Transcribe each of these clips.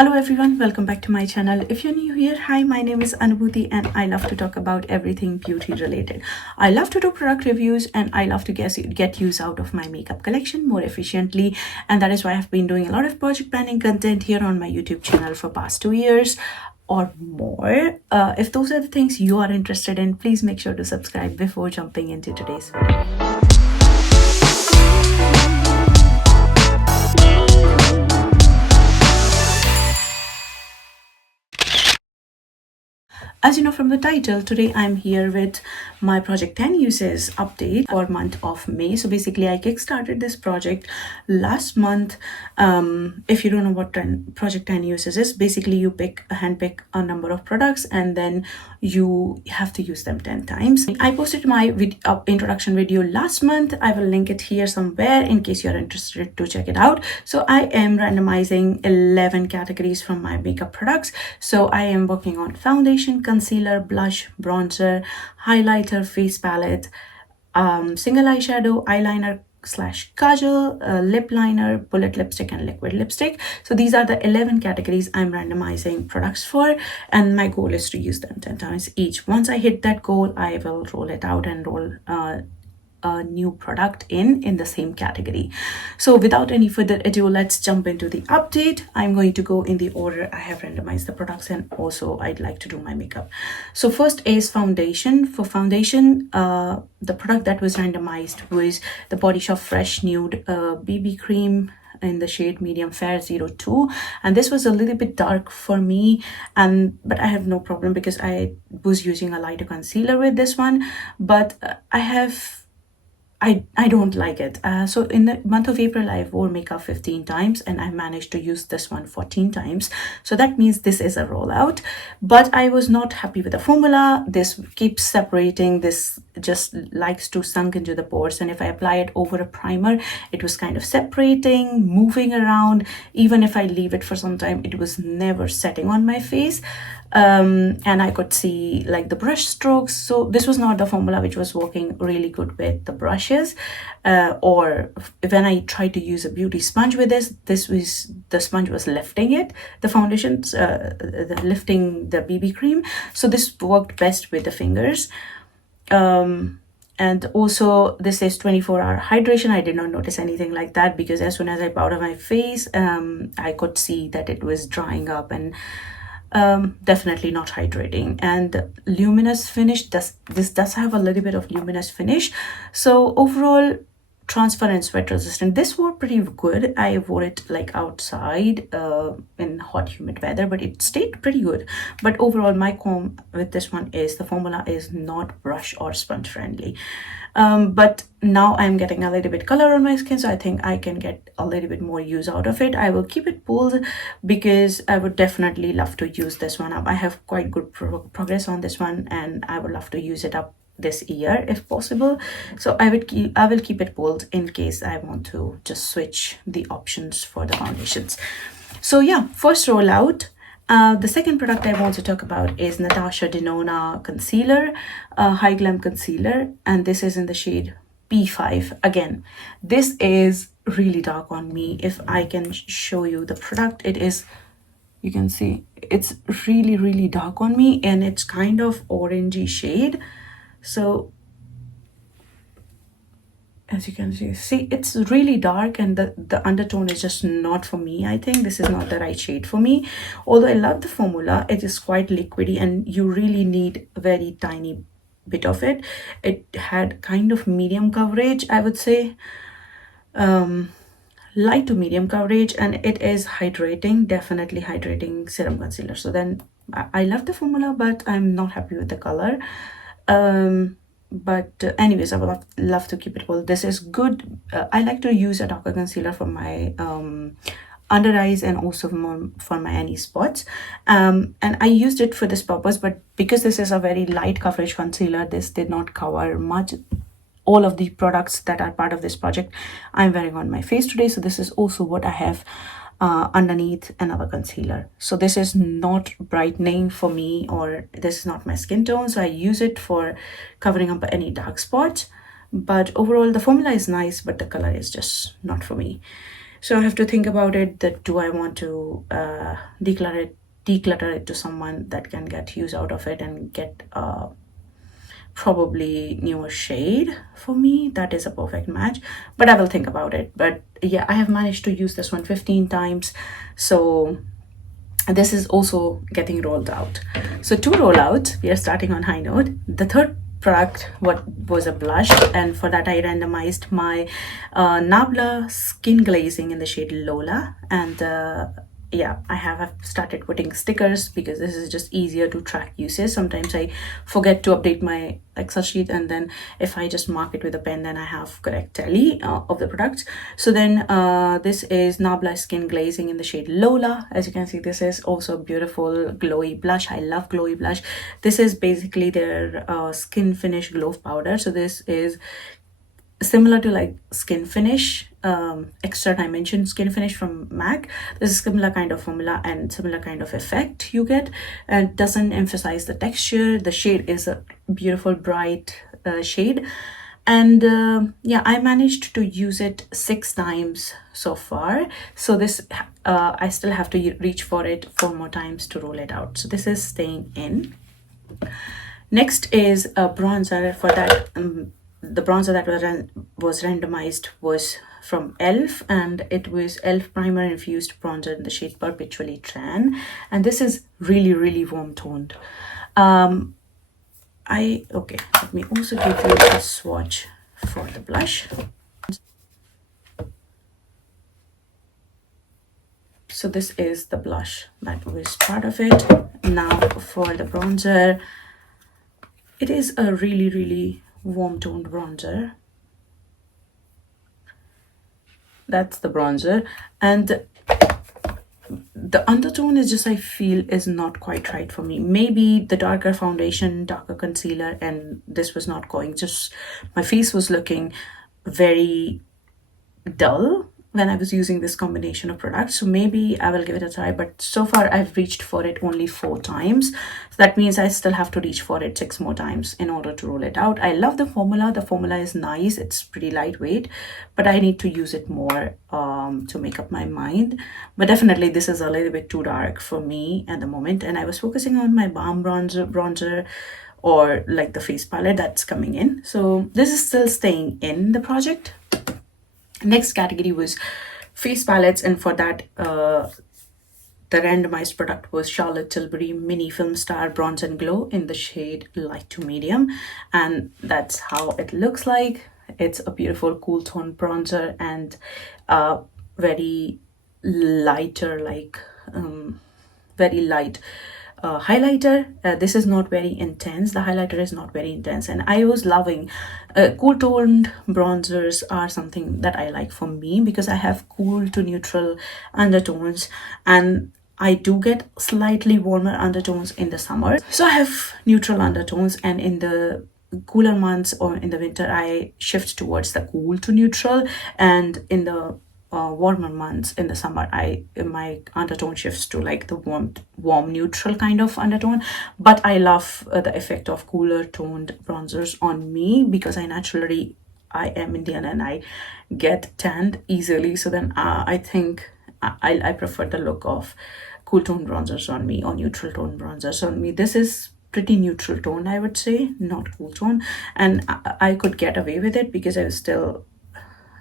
Hello everyone, welcome back to my channel. If you're new here, hi, my name is Anubhuti and I love to talk about everything beauty related. I love to do product reviews and I love to get use out of my makeup collection more efficiently, and that is why I've been doing a lot of project planning content here on my YouTube channel for past 2 years or more. If those are the things you are interested in, please make sure to subscribe before jumping into today's video. As you know from the title, today I'm here with my Project 10 uses update for month of May. So basically I kickstarted this project last month. If you don't know what Project 10 uses is, basically you handpick a number of products and then you have to use them 10 times. I posted my introduction video last month. I will link it here somewhere in case you're interested to check it out. So I am randomizing 11 categories from my makeup products. So I am working on foundation, concealer, blush, bronzer, highlighter, face palette, single eyeshadow, eyeliner slash kajal, lip liner, bullet lipstick, and liquid lipstick. So these are the 11 categories I'm randomizing products for, and my goal is to use them 10 times each. Once I hit that goal, I will roll it out and roll a new product in the same category. So without any further ado, let's jump into the update. I'm going to go in the order I have randomized the products, and also I'd like to do my makeup. So first is foundation. For foundation, the product that was randomized was the Body Shop Fresh Nude BB Cream in the shade medium fair 02, and this was a little bit dark for me, but I have no problem because I was using a lighter concealer with this one, but I don't like it. So in the month of April, I wore makeup 15 times and I managed to use this one 14 times. So that means this is a rollout, but I was not happy with the formula. This keeps separating. This just likes to sunk into the pores. And if I apply it over a primer, it was kind of separating, moving around. Even if I leave it for some time, it was never setting on my face. And I could see like the brush strokes. So this was not the formula which was working really good with the brushes, or when I tried to use a beauty sponge with the sponge was lifting it, the foundations, lifting the BB cream. So this worked best with the fingers. And also this is 24-hour hydration. I did not notice anything like that because as soon as I powder my face, I could see that it was drying up and definitely not hydrating. And luminous finish, this does have a little bit of luminous finish. So overall, transparent, sweat resistant. This wore pretty good. I wore it like outside in hot humid weather, but it stayed pretty good. But overall, my com with this one is the formula is not brush or sponge friendly. But now I'm getting a little bit color on my skin, so I think I can get a little bit more use out of it. I will keep it pulled because I would definitely love to use this one up. I have quite good progress on this one and I would love to use it up this year if possible. So I will keep it pulled in case I want to just switch the options for the foundations. So yeah, first rollout. The second product I want to talk about is Natasha Denona concealer, high glam concealer, and this is in the shade P5. Again, this is really dark on me. If I can show you the product, it is, you can see it's really dark on me and it's kind of orangey shade. So as you can see it's really dark and the undertone is just not for me. I think this is not the right shade for me. Although I love the formula, it is quite liquidy and you really need a very tiny bit of it. It had kind of medium coverage, I would say, light to medium coverage, and it is hydrating, definitely hydrating serum concealer. So then I love the formula, but I'm not happy with the color. But anyways, I would love to keep it full. This is good. I like to use a darker concealer for my under eyes and also for my any spots, and I used it for this purpose, but because this is a very light coverage concealer, this did not cover much all of the products that are part of this project I'm wearing on my face today. So this is also what I have underneath another concealer. So this is not brightening for me, or this is not my skin tone, so I use it for covering up any dark spots. But overall the formula is nice, but the color is just not for me. So I have to think about it, that do I want to declutter it to someone that can get use out of it and get probably newer shade for me that is a perfect match. But I will think about it. But yeah, I have managed to use this one 15 times, so this is also getting rolled out. So to roll out, we are starting on high note. The third product what was a blush, and for that I randomized my Nabla skin glazing in the shade Lola. And yeah, I have started putting stickers because this is just easier to track uses. Sometimes I forget to update my Excel sheet, and then if I just mark it with a pen, then I have correct tally of the products. So then this is Nabla skin glazing in the shade Lola. As you can see, this is also a beautiful glowy blush. I love glowy blush. This is basically their skin finish glow powder. So this is similar to like skin finish, extra dimension skin finish from MAC. This is similar kind of formula and similar kind of effect you get, and doesn't emphasize the texture. The shade is a beautiful bright shade. And yeah, I managed to use it 6 times so far. So this I still have to reach for it 4 more times to roll it out. So this is staying in. Next is a bronzer. For that, the bronzer that was randomized was from ELF, and it was ELF primer infused bronzer in the shade Perpetually Tan, and this is really warm toned. Okay, let me also give you a swatch for the blush. So this is the blush that was part of it. Now for the bronzer, it is a really warm toned bronzer. That's the bronzer, and the undertone is just, I feel, is not quite right for me. Maybe the darker foundation, darker concealer, and this was not going. Just my face was looking very dull when I was using this combination of products. So maybe I will give it a try, but so far I've reached for it only 4 times. So that means I still have to reach for it 6 more times in order to roll it out. I love the formula. The formula is nice. It's pretty lightweight, but I need to use it more to make up my mind. But definitely this is a little bit too dark for me at the moment. And I was focusing on my balm bronzer or like the face palette that's coming in. So this is still staying in the project. Next category was face palettes, and for that the randomized product was Charlotte Tilbury Mini Film Star Bronze and Glow in the shade Light to Medium, and that's how it looks like. It's a beautiful cool tone bronzer and very lighter, like very light highlighter. This is not very intense. The highlighter is not very intense, and I was loving cool toned bronzers are something that I like for me because I have cool to neutral undertones, and I do get slightly warmer undertones in the summer. So I have neutral undertones, and in the cooler months or in the winter I shift towards the cool to neutral, and in the warmer months in the summer my undertone shifts to like the warm neutral kind of undertone. But I love the effect of cooler toned bronzers on me because I am Indian and I get tanned easily. So then I think I prefer the look of cool tone bronzers on me or neutral tone bronzers on me. This is pretty neutral tone, I would say, not cool tone, and I could get away with it because I was still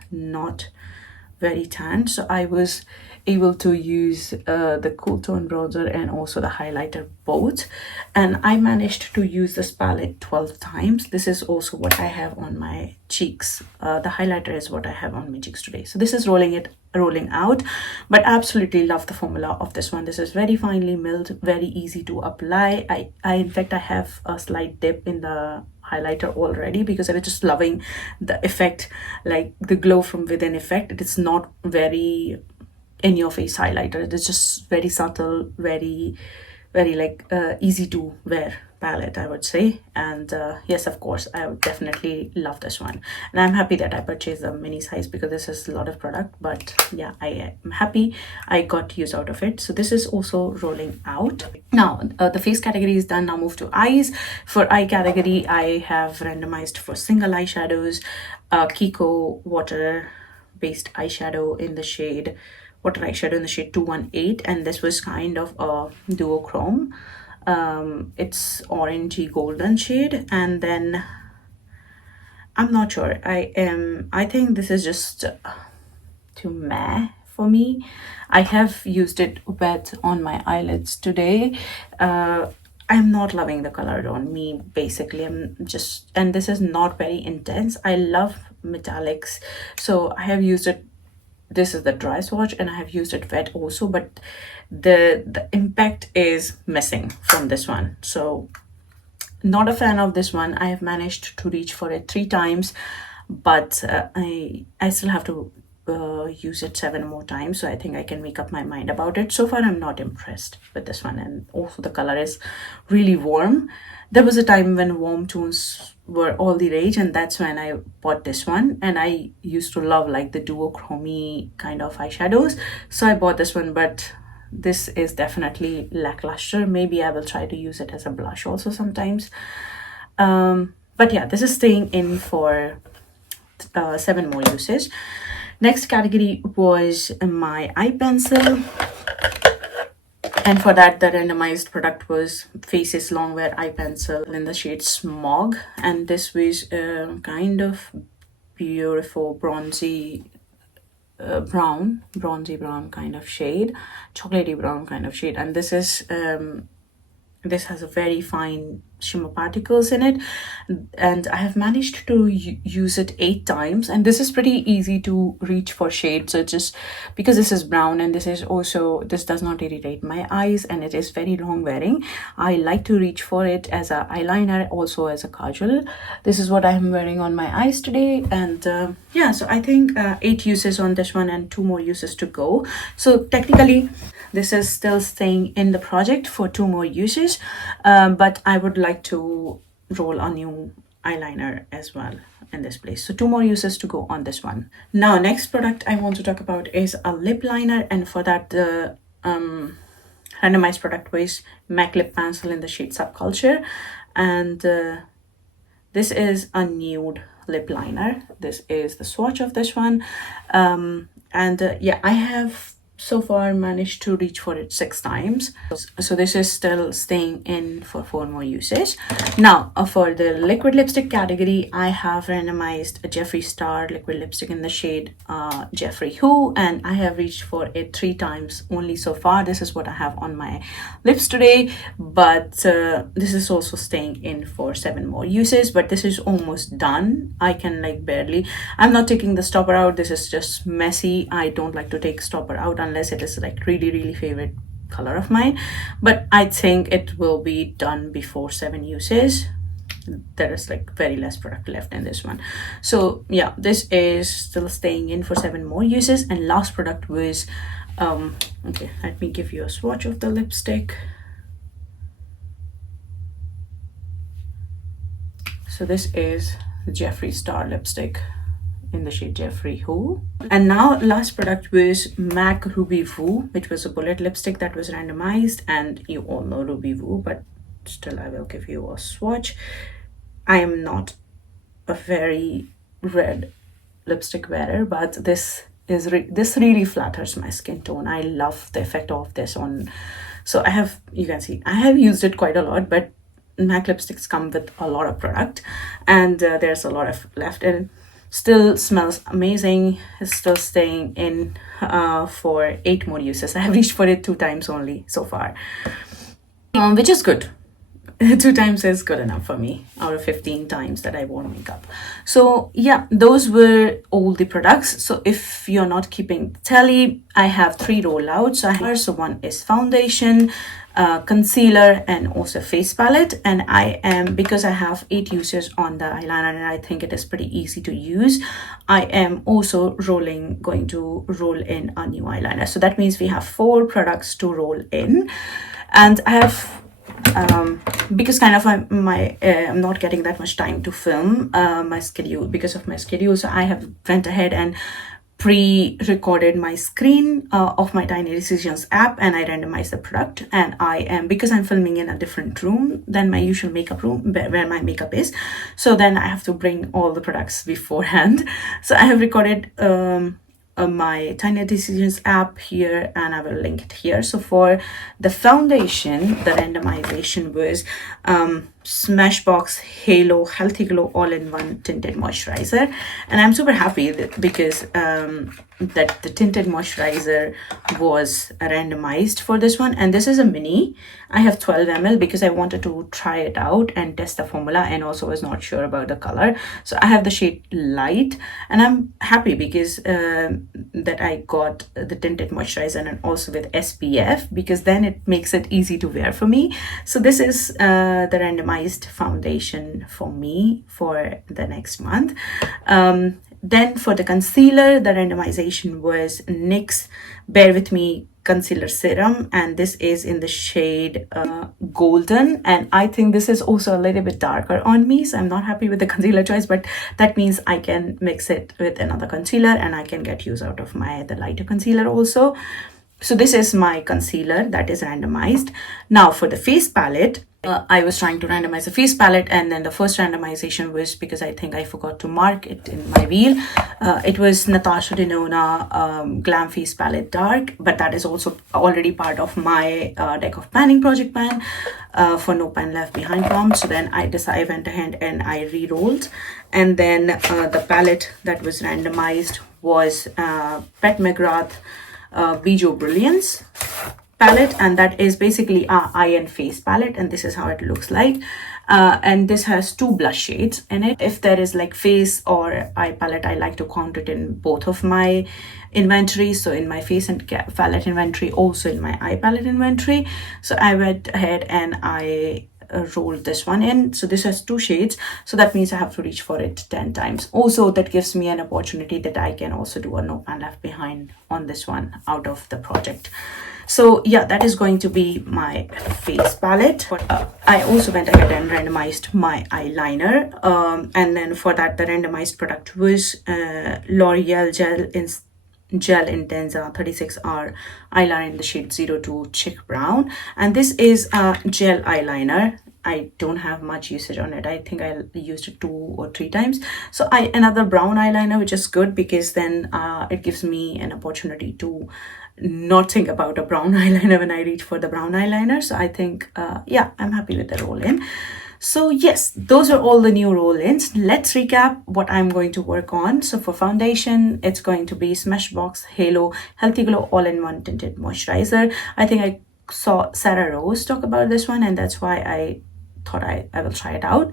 not very tan. So I was able to use the cool tone bronzer and also the highlighter both, and I managed to use this palette 12 times. This is also what I have on my cheeks. The highlighter is what I have on my cheeks today. So this is rolling out, but absolutely love the formula of this one. This is very finely milled, very easy to apply. I in fact I have a slight dip in the highlighter already because I was just loving the effect, like the glow from within effect. It is not very in your face highlighter. It is just very subtle, very like easy to wear palette, I would say. And yes, of course, I would definitely love this one, and I'm happy that I purchased the mini size because this is a lot of product. But yeah, I am happy I got use out of it. So this is also rolling out now. The face category is done. Now move to eyes. For eye category, I have randomized for single eyeshadows Kiko water based eyeshadow in the shade, water eyeshadow in the shade 218, and this was kind of a duochrome. It's orangey golden shade, and then I'm not sure. I think this is just too meh for me. I have used it wet on my eyelids today. I'm not loving the color on me. Basically, I'm just, and this is not very intense. I love metallics, so I have used it. This is the dry swatch, and I have used it wet also, but the impact is missing from this one. So not a fan of this one. I have managed to reach for it 3 times, but I still have to use it 7 more times, so I think I can make up my mind about it. So far I'm not impressed with this one, and also the color is really warm. There was a time when warm tones were all the rage, and that's when I bought this one, and I used to love like the duochromy kind of eyeshadows, so I bought this one. But this is definitely lackluster. Maybe I will try to use it as a blush also sometimes. But yeah, this is staying in for 7 more uses. Next category was my eye pencil, and for that the randomized product was Faces Longwear eye pencil in the shade Smog, and this was a kind of beautiful bronzy bronzy brown kind of shade, chocolatey brown kind of shade, and this is this has a very fine shimmer particles in it, and I have managed to use it 8 times, and this is pretty easy to reach for shade. So just because this is brown, and this is also, this does not irritate my eyes, and it is very long wearing, I like to reach for it as a eyeliner, also as a kajal. This is what I am wearing on my eyes today, and yeah, so I think 8 uses on this one and 2 more uses to go. So technically this is still staying in the project for 2 more uses, but I would like to roll a new eyeliner as well in this place. So 2 more uses to go on this one. Now, next product I want to talk about is a lip liner, and for that the randomized product was MAC lip pencil in the shade Subculture, and this is a nude lip liner. This is the swatch of this one, and yeah, I have so far managed to reach for it 6 times, so this is still staying in for 4 more uses. Now for the liquid lipstick category, I have randomized a Jeffree Star liquid lipstick in the shade Jeffree Who, and I have reached for it 3 times only so far. This is what I have on my lips today, but this is also staying in for 7 more uses, but this is almost done. I can like barely, I'm not taking the stopper out. This is just messy. I don't like to take stopper out unless it is like really favorite color of mine, but I think it will be done before 7 uses. There is like very less product left in this one, so yeah, this is still staying in for 7 more uses. And last product was okay, let me give you a swatch of the lipstick. So this is the Jeffree Star lipstick in the shade Jeffree Who. And now last product was MAC Ruby Woo, which was a bullet lipstick that was randomized, and you all know Ruby Woo, but still I will give you a swatch. I am not a very red lipstick wearer, but this really flatters my skin tone. I love the effect of this on, so I have, you can see I have used it quite a lot, but MAC lipsticks come with a lot of product, and there's a lot of left in it. Still smells amazing. It's still staying in for 8 more uses. I have reached for it 2 times only so far, which is good. 2 times is good enough for me out of 15 times that I wore makeup. So yeah, those were all the products. So if you're not keeping tally, I have 3 rollouts. So one is foundation, concealer, and also face palette. And I am, because I have 8 uses on the eyeliner and I think it is pretty easy to use, I am also going to roll in a new eyeliner. So that means we have 4 products to roll in, and I have because kind of I'm not getting that much time to film my schedule because of my schedule, so I have went ahead and pre-recorded my screen of my Tiny Decisions app, and I randomized the product. And I am, because I'm filming in a different room than my usual makeup room where my makeup is, so then I have to bring all the products beforehand. So I have recorded my Tiny Decisions app here, and I will link it here. So for the foundation, the randomization was Smashbox Halo Healthy Glow All-in-One Tinted Moisturizer, and I'm super happy because that the tinted moisturizer was randomized for this one, and this is a mini. I have 12 ml because I wanted to try it out and test the formula, and also was not sure about the color. So I have the shade Light, and I'm happy because that I got the tinted moisturizer and also with SPF, because then it makes it easy to wear for me. So this is the randomized foundation for me for the next month. Then for the concealer, the randomization was NYX Bear With Me Concealer Serum, and this is in the shade Golden, and I think this is also a little bit darker on me, so I'm not happy with the concealer choice, but that means I can mix it with another concealer and I can get use out of the lighter concealer also. So this is my concealer that is randomized. Now for the face palette, I was trying to randomize the face palette, and then the first randomization was, because I think I forgot to mark it in my wheel, it was Natasha Denona Glam Face Palette Dark, but that is also already part of my deck of panning project pan for No Pan Left Behind prompt. So then I went ahead and I re-rolled, and then the palette that was randomized was Pat McGrath Bijou Brilliance palette, and that is basically a eye and face palette, and this is how it looks like. And this has 2 blush shades in it. If there is like face or eye palette, I like to count it in both of my inventory, so in my face and palette inventory, also in my eye palette inventory. So I went ahead and I rolled this one in. So this has 2 shades, so that means I have to reach for it 10 times. Also, that gives me an opportunity that I can also do a No Pan Left Behind on this one out of the project. So yeah, that is going to be my face palette. I also went ahead and randomized my eyeliner, and then for that the randomized product was L'Oreal Gel Intensa 36 hour eyeliner in the shade 02 Chick Brown, and this is a gel eyeliner. I don't have much usage on it. I think I used it 2 or 3 times. So another brown eyeliner, which is good because then it gives me an opportunity to not think about a brown eyeliner when I reach for the brown eyeliner. So I think yeah, I'm happy with the roll-in. So yes, those are all the new roll-ins. Let's recap what I'm going to work on. So for foundation, it's going to be Smashbox Halo Healthy Glow All-in-One Tinted Moisturizer. I think I saw Sarah Rose talk about this one, and that's why I thought I will try it out.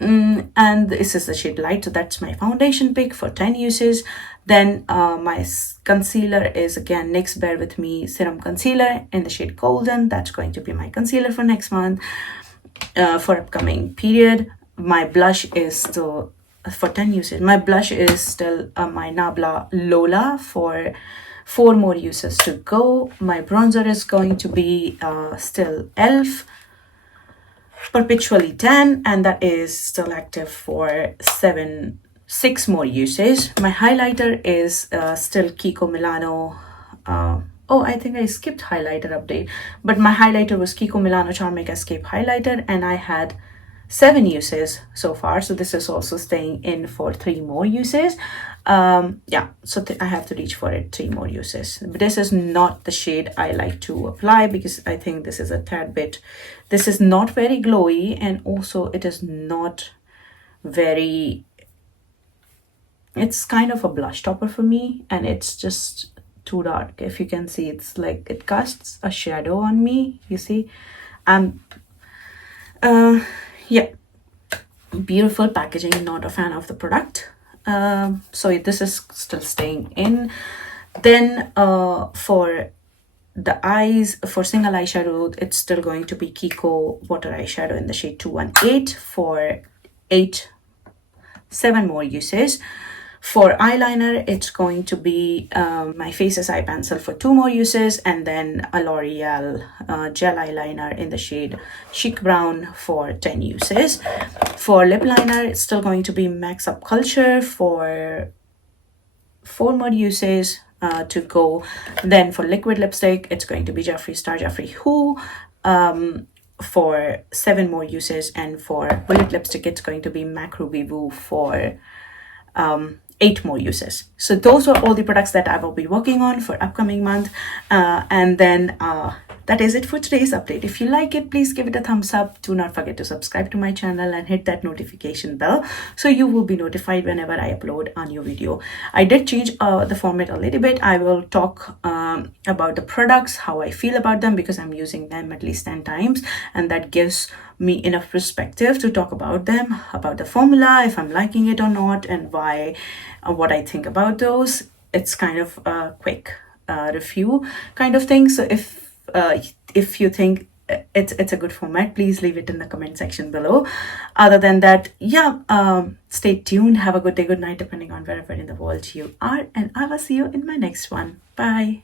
And this is the shade Light, so that's my foundation pick for 10 uses. Then my concealer is again NYX Bear With Me Serum Concealer in the shade Golden. That's going to be my concealer for next month. For upcoming period, my blush is still for 10 uses. My blush is still my Nabla Lola for 4 more uses to go. My bronzer is going to be still ELF Perpetually Tan, and that is still active for 6 more uses. My highlighter is still Kiko Milano. Oh, I think I skipped highlighter update, but my highlighter was Kiko Milano Charmic Escape highlighter, and I had 7 uses so far. So this is also staying in for 3 more uses. Yeah, so I have to reach for it 3 more uses. But this is not the shade I like to apply because I think this is a tad bit, this is not very glowy, and also it is not very, it's kind of a blush topper for me, and it's just too dark. If you can see, it's like it casts a shadow on me, you see. Yeah, beautiful packaging, not a fan of the product. So this is still staying in. Then for the eyes, for single eyeshadow, it's still going to be Kiko water eyeshadow in the shade 218 for 7 more uses. For eyeliner, it's going to be my Faces Eye Pencil for 2 more uses, and then a L'Oreal gel eyeliner in the shade Chic Brown for 10 uses. For lip liner, it's still going to be Max Up Culture for 4 more uses to go. Then for liquid lipstick, it's going to be Jeffree Star Jeffree Who for 7 more uses, and for bullet lipstick, it's going to be MAC Ruby Woo for 8 more uses. So those are all the products that I will be working on for upcoming month. And then that is it for today's update. If you like it, please give it a thumbs up. Do not forget to subscribe to my channel and hit that notification bell so you will be notified whenever I upload a new video. I did change the format a little bit. I will talk about the products, how I feel about them, because I'm using them at least 10 times, and that gives me enough perspective to talk about them, about the formula, if I'm liking it or not, and why, what I think about those. It's kind of a quick review kind of thing. So if you think it's a good format, please leave it in the comment section below. Other than that, yeah, stay tuned. Have a good day, good night, depending on wherever in the world you are, and I will see you in my next one. Bye.